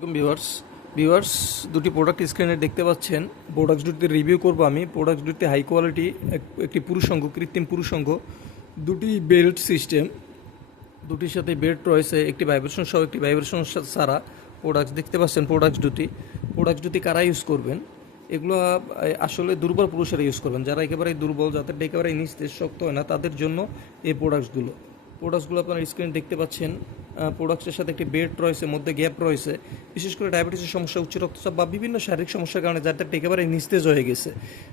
Viewers viewers দুটি product স্ক্রিনে দেখতে পাচ্ছেন। প্রোডাক্ট দুটি রিভিউ করব আমি। প্রোডাক্ট দুটিতে হাই কোয়ালিটি একটি পুরুষঙ্গ কৃত্রিম পুরুষঙ্গ দুটি বেল্ট সিস্টেম দুটির সাথে বেল্ট রয়েছে, একটি ভাইব্রেশন সহ, একটি ভাইব্রেশন ছাড়া। প্রোডাক্ট দেখতে পাচ্ছেন প্রোডাক্ট দুটি। প্রোডাক্ট দুটি কারা ইউজ করবেন? এগুলো আসলে দুর্বল পুরুষেরা ইউজ করবেন। যারা একেবারেই দুর্বল, যাদের একেবারেই নিস্তেজ, শক্ত হয় না, তাদের জন্য এই প্রোডাক্টসগুলো প্রোডাক্টসগুলো আপনারা স্ক্রিনে দেখতে পাচ্ছেন। প্রোডাক্টের সাথে একটি বেড রয়েছে, মধ্যে গ্যাপ রয়েছে। বিশেষ করে ডায়াবেটিসের সমস্যা, উচ্চ রক্তচাপ বা বিভিন্ন শারীরিক সমস্যার কারণে যাদের একেবারে নিস্তেজ হয়ে গেছে,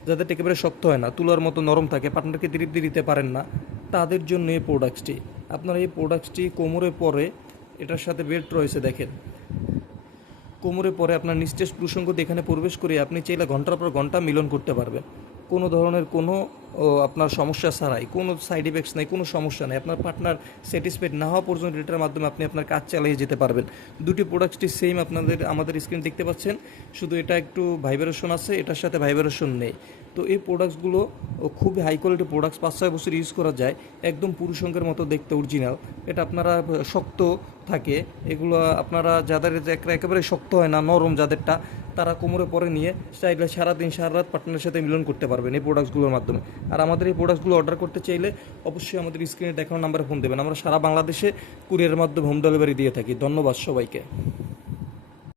যাদের একেবারে শক্ত হয় না, তুলার মতো নরম থাকে, পার্টনারকে তৃপ্তি দিতে পারেন না, তাদের জন্য এই প্রোডাক্টসটি আপনার এই প্রোডাক্টসটি কোমরে পরে, এটার সাথে বেল্ট রয়েছে দেখেন। কোমরে পরে আপনার নিস্তেজ প্রসঙ্গ এখানে প্রবেশ করে আপনি চাইলে ঘণ্টার পর ঘণ্টা মিলন করতে পারবেন। কোনো ধরনের কোনো আপনার সমস্যা ছাড়াই, কোনো সাইড ইফেক্টস নেই, কোনো সমস্যা নেই। আপনার পার্টনার স্যাটিসফাইড না হওয়া পর্যন্ত এটার মাধ্যমে আপনি আপনার কাজ চালিয়ে যেতে পারবেন। দুটি প্রোডাক্টসটি সেম আপনাদের, আমাদের স্ক্রিন দেখতে পাচ্ছেন। শুধু এটা একটু ভাইব্রেশন আছে, এটার সাথে ভাইব্রেশন নেই। তো এই প্রোডাক্টসগুলো খুবই হাই কোয়ালিটি প্রোডাক্টস পাঁচ ছয় বছর ইউজ করা যায়, একদম পুরুষঙ্গের মতো দেখতে অরিজিনাল এটা আপনারা শক্ত থাকে, এগুলো আপনারা যাদের একেবারে শক্ত হয় না, নরম যাদেরটা, তারা কোমরে পরে নিয়ে চাইলে সারাদিন, সারা রাত পার্টনারের সাথে মিলন করতে পারবেন এই প্রোডাক্টসগুলোর মাধ্যমে। আর আমাদের এই প্রোডাক্টসগুলো অর্ডার করতে চাইলে অবশ্যই আমাদের স্ক্রিনে দেখানো নাম্বারে ফোন দেবেন। আমরা সারা বাংলাদেশে কুরিয়ারের মাধ্যমে হোম ডেলিভারি দিয়ে থাকি। ধন্যবাদ সবাইকে।